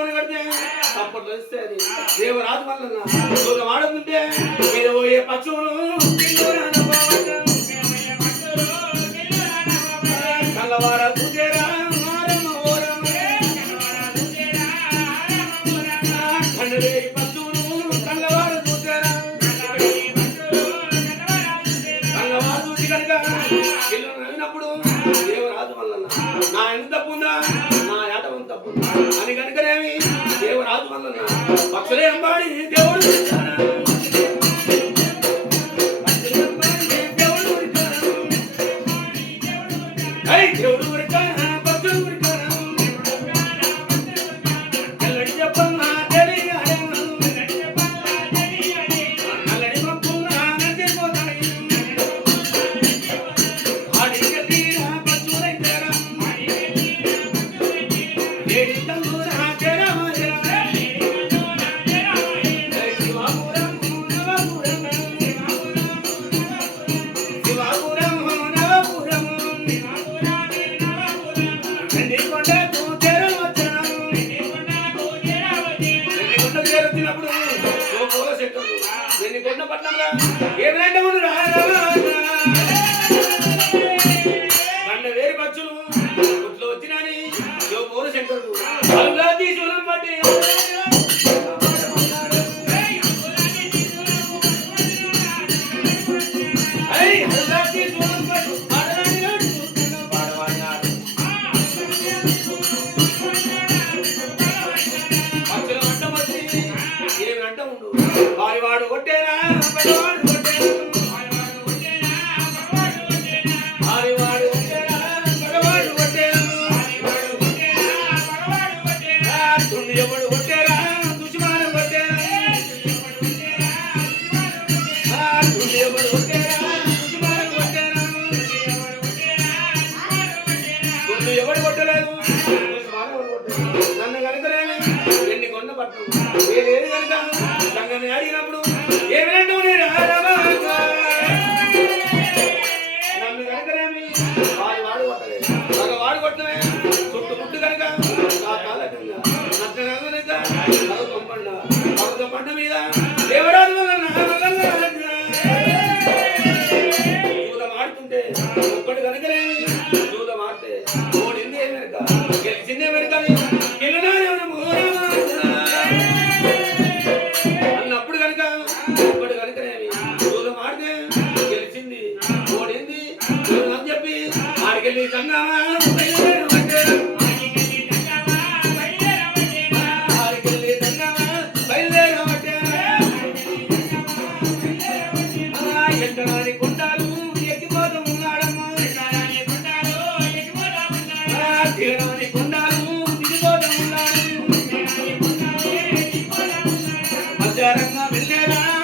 తోని కడితే అప్పట్లో ఇస్తే అది దేవరాజు వల్ల ఆడుతుంటే మీరు పోయే పశువులు కల్లవార చూసేరా పశువులు కల్లవారు చూసేరా కల్లవారు చూసి కనుక పిల్లలు అయినప్పుడు దేవరాజు వల్ల నా ఎంత తప్పుందా నా ఆటవం తప్పుందా అని కనుకనేమి దేవరాజు వల్ల పక్షులే అంబాడి దేవుడు దేవుడు వేరు పక్షులు వచ్చినని శంకరుడు చూలం పట్టి వాడు కొట్టేనా ఎవడు కొట్టలేదు నన్ను కనుకనేమి ఎన్ని కొన్న పట్టు లేదు కనుక సంగని అడిగినప్పుడు ఏమిటంటూ నన్ను కనుకనేమి వాడు కొట్టలేదు వాడు కొట్టలే చుట్టుముట్టు కనుక ఆ కాల పంట మీద దేవరాజు ఆడుతుంటే ఒక్కటి కనుకనేమి ఆడితే ఓడింది వెనుక గెలిచిందే వెనుక అన్నప్పుడు కనుక ఒక్కటి కనుకనేమి దూరం ఆడితే గెలిచింది ఓడింది అని చెప్పి ఆడికెళ్ళి సంగమా మధ్యాహ్నంగా వెళ్ళేదా